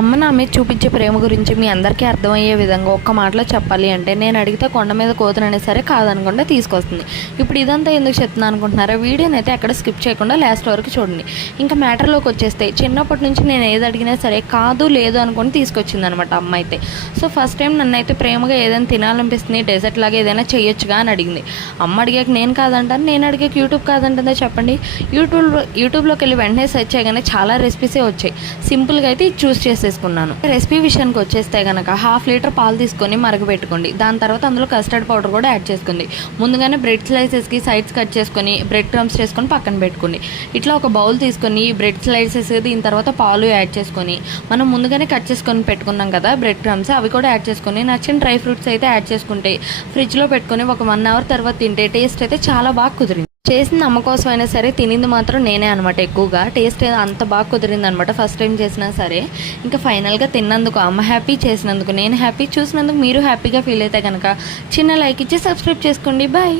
అమ్మ నా మీద చూపించే ప్రేమ గురించి మీ అందరికీ అర్థమయ్యే విధంగా ఒక్క మాటలో చెప్పాలి అంటే నేను అడిగితే కొండ మీద కోతననే సరే కాదనుకుంటే తీసుకొస్తుంది. ఇప్పుడు ఇదంతా ఎందుకు చెప్తున్నాను అనుకుంటున్నారా? వీడియోని అయితే ఎక్కడ స్కిప్ చేయకుండా లాస్ట్ వరకు చూడండి. ఇంకా మ్యాటర్లోకి వచ్చేస్తే చిన్నప్పటి నుంచి నేను ఏది అడిగినా సరే కాదు లేదు అనుకుని తీసుకొచ్చింది అనమాట అమ్మ అయితే. సో ఫస్ట్ టైం నన్ను అయితే ప్రేమగా ఏదైనా తినాలనిపిస్తుంది డెజర్ట్ లాగా ఏదైనా చేయొచ్చుగా అని అడిగింది. అమ్మ అడిగాక నేను కాదంటాను నేను అడిగాక యూట్యూబ్ కాదంటుందా చెప్పండి? యూట్యూబ్ యూట్యూబ్లోకి వెళ్ళి వెంటనే సెర్చ్ చేయగానే చాలా రెసిపీసే వచ్చాయి. సింపుల్గా అయితే చూస్ చేసేది చేసేసుకున్నాను రెసిపీ విషయానికి వచ్చేస్తే కనుక హాఫ్ లీటర్ పాలు తీసుకొని మరగబెట్టుకోండి. దాని తర్వాత అందులో కస్టర్డ్ పౌడర్ కూడా యాడ్ చేసుకోండి. ముందుగానే బ్రెడ్ స్లైసెస్కి సైడ్స్ కట్ చేసుకొని బ్రెడ్ క్రమ్స్ చేసుకొని పక్కన పెట్టుకోండి. ఇట్లా ఒక బౌల్ తీసుకొని బ్రెడ్ స్లైసెస్ దీని తర్వాత పాలు యాడ్ చేసుకొని మనం ముందుగానే కట్ చేసుకొని పెట్టుకున్నాం కదా బ్రెడ్ క్రమ్స్ అవి కూడా యాడ్ చేసుకొని నచ్చిన డ్రై ఫ్రూట్స్ అయితే యాడ్ చేసుకుంటే ఫ్రిడ్జ్లో పెట్టుకొని ఒక వన్ అవర్ తర్వాత తింటే టేస్ట్ అయితే చాలా బాగా కుదిరింది. చేసింది అమ్మ కోసం అయినా సరే తినింది మాత్రం నేనే అనమాట ఎక్కువగా. టేస్ట్ అంత బాగా కుదిరింది అనమాట ఫస్ట్ టైం చేసినా సరే. ఇంకా ఫైనల్గా తిన్నందుకు అమ్మ హ్యాపీ చేసినందుకు నేను హ్యాపీ చూసినందుకు మీరు హ్యాపీగా ఫీల్ అయితే కనుక చిన్న లైక్ ఇచ్చి సబ్స్క్రైబ్ చేసుకోండి. బాయ్.